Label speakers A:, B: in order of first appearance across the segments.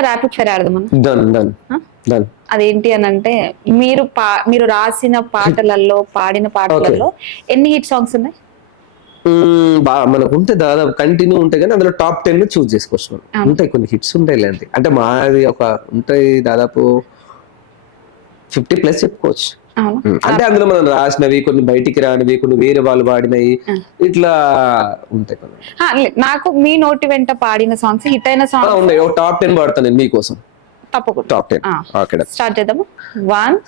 A: Rapid fire?
B: Done
A: అదేంటి అని అంటే మీరు మీరు రాసిన పాటలలో పాడిన పాటలలో ఎన్ని హిట్ సాంగ్స్ ఉన్నాయి?
B: మనకు ఉంటే దాదాపు కంటిన్యూ ఉంటాయి కానీ అందులో టాప్ టెన్ చూస్ చేసుకోవచ్చు. ఉంటాయి కొన్ని హిట్స్ ఉంటాయి ఇలాంటి అంటే మాది ఒక ఉంటాయి దాదాపు ఫిఫ్టీ ప్లస్ చెప్పుకోవచ్చు. అంటే అందులో మనం రాసినవి కొన్ని బయటికి రానివి కొన్ని వేరే వాళ్ళు పాడినవి. ఇట్లా ఉంటాయి
A: నాకు మీ నోటి వెంట పాడిన సాంగ్స్ హిట్ అయిన సాంగ్స్
B: ఉన్నాయి. టాప్ టెన్ పాడతాను నేను మీకోసం.
A: తప్పకుండా.
B: Top ten.
A: స్టార్ట్ చేద్దాము. వన్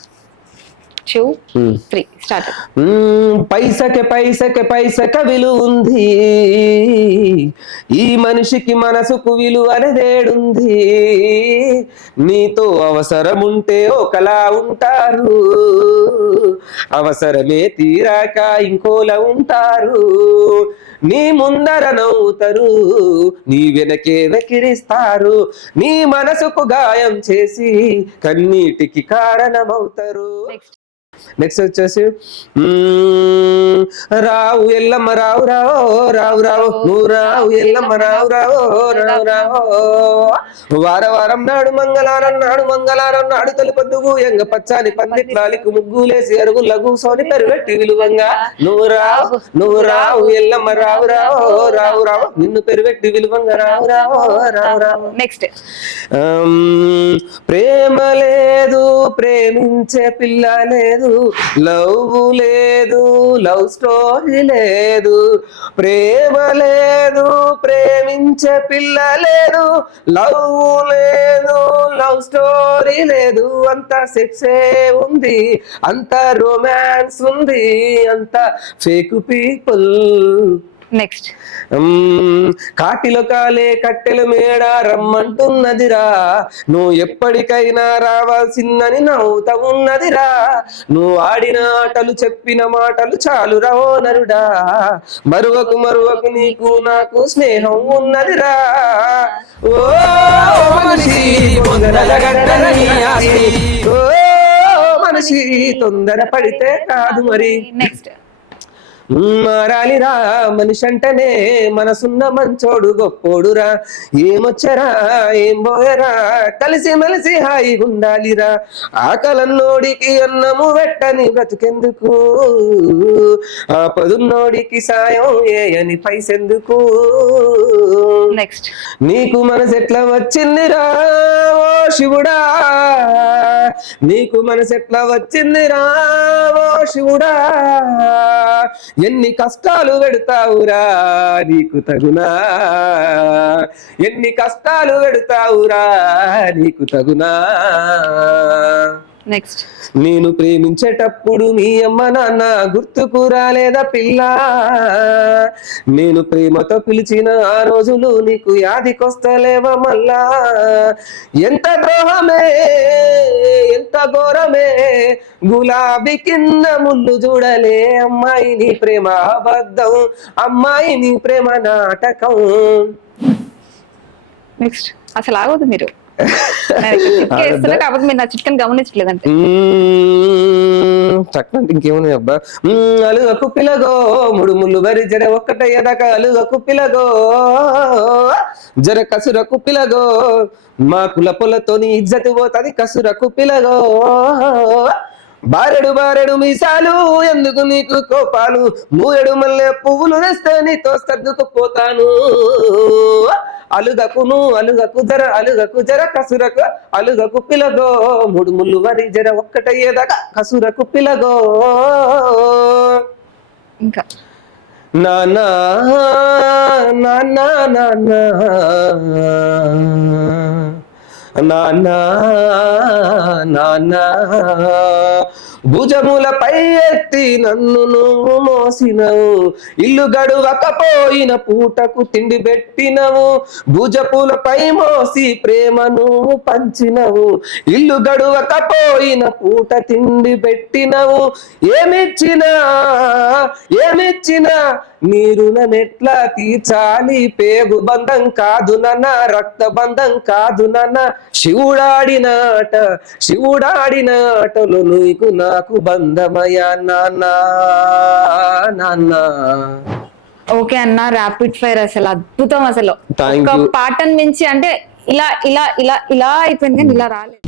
A: టూ త్రీ స్టార్ట్
B: పైసకే పైసకే పైసక విలువ ఉంది. ఈ మనిషికి మనసుకు విలువ అనేదేడుంది. నీతో అవసరం ఉంటే ఒకలా ఉంటారు. అవసరమే తీరాక ఇంకోలా ఉంటారు. నీ ముందర నవ్వుతారు. నీ వెనకే వెకిరిస్తారు నీ మనసుకు గాయం చేసి కన్నీటికి కారణమవుతారు.
A: నెక్స్ట్
B: వచ్చేసి రావు ఎల్లమ్మ రావు రావు రావు రావు నువ్వు రావు ఎల్లమ్మ రావు రావు రావు రావు వార వారం నాడు మంగళవారం నాడు మంగళవారం నాడు తొలిపొద్దుగు ఎంగ పచ్చాని పందిట్లాలికి ముగ్గులేసి అరుగు లఘు సోని పెరుగట్టి విలువంగా నువ్వు రావు నువ్వు రావు ఎల్లమ్మ రావు రావు రావు రావు నిన్ను పెరుగట్టి విలువంగా రావు రావు రావు రావు
A: నెక్స్ట్
B: ప్రేమ లేదు ప్రేమించే పిల్ల లేదు లవ్ లేదు లవ్ స్టోరీ లేదు ప్రేమ లేదు ప్రేమించే పిల్ల లేదు లవ్ లేదు లవ్ స్టోరీ లేదు అంత సెక్సే ఉంది అంత రొమాన్స్ ఉంది అంత ఫేక్ పీపుల్.
A: నెక్స్ట్
B: కాటిలో కాలే కట్టెల మేడ రమ్మంటున్నదిరా. నువ్వు ఎప్పటికైనా రావాల్సిందని నవ్వుతా ఉన్నదిరా. నువ్వు ఆడిన ఆటలు చెప్పిన మాటలు చాలు రవో నరుడా మరువకు మరువకు నీకు నాకు స్నేహం ఉన్నదిరా. ఓ మనిషి. ఓ మనిషి తొందర పడితే కాదు మరి.
A: నెక్స్ట్
B: మారాలిరా మనిషి అంటేనే మనసున్న మంచోడు గొప్పోడురా. ఏమొచ్చరా ఏం పోయరా కలిసి మెలిసి హాయిగా ఉండాలిరా ఆకలన్నోడికి అన్నము పెట్టని బ్రతుకెందుకు? ఆ పదున్నోడికి సాయం ఏయని పైసెందుకు?
A: నెక్స్ట్
B: నీకు మనసు ఎట్లా వచ్చిందిరా ఓ శివుడా? నీకు మనసు ఎట్లా వచ్చిందిరా ఓ శివుడా? ఎన్ని కష్టాలు పెడతావురా నీకు తగునా? ఎన్ని కష్టాలు పెడతావురా నీకు తగునా?
A: నెక్స్ట్
B: నేను ప్రేమించేటప్పుడు మీ అమ్మ నాన్న గుర్తుకు రాలేదా పిల్ల? నేను ప్రేమతో పిలిచిన ఆ రోజులు నీకు యాదికొస్తలేవా మళ్ళా? ఎంత ద్రోహమే ఘోరమే. గులాబీ కింద ముళ్ళు చూడలే అమ్మాయిని ప్రేమ అబద్ధం అమ్మాయిని ప్రేమ నాటకం.
A: నెక్స్ట్ అసలు ఆగదు మీరు. కాకపోతే మీరు నా చిట్కని గమనించలేదంటే
B: చక్కటి ఇంకేమున్నాయి అబ్బా? అలుగకు పిలగో ముడు ముళ్ళు బరి జర ఒక్కటయ్యేదాక అలుగకు పిలగో జర కసురకు పిలగో మా కుల పొలతోని ఇజ్జతి పోతది కసురకు పిలగో బారెడు బారెడు మీసాలు ఎందుకు నీకు కోపాలు? మూరెడు మల్లె పువ్వులు తెస్తే నీతో సర్దుకుపోతాను అలుగకును అలుగకు జర అలుగకు జర కసురకు అలుగకు పిలగో. మూడు ముళ్ళు వరి జర ఒక్కటయ్యేదాకా కసురకు పిలగో.
A: ఇంకా.
B: నానా నానా నానా. నానా నానా భుజములపై ఎత్తి నన్ను నువ్వు మోసినవు. ఇల్లు గడువకపోయిన పూటకు తిండి పెట్టినవు. భుజపులపై మోసి ప్రేమ నువ్వు పంచినవు. ఇల్లు గడువకపోయిన పూట తిండి పెట్టినవు. ఏమిచ్చినా ఏమిచ్చినా నీరు రుణమెట్లా తీర్చాలి. పేగు బంధం కాదు నన్న రక్త బంధం కాదు నన్న. శివుడాడినాట శివుడాడినాటలు నీకు నాకు బంధమయ్యా నాన్న నాన్న.
A: ఓకే అన్న ర్యాపిడ్ ఫైర్ అసలు అద్భుతం అసలు. పాటను మించి అంటే ఇలా ఇలా ఇలా ఇలా అయిపోయింది కానీ ఇలా రాలేదు.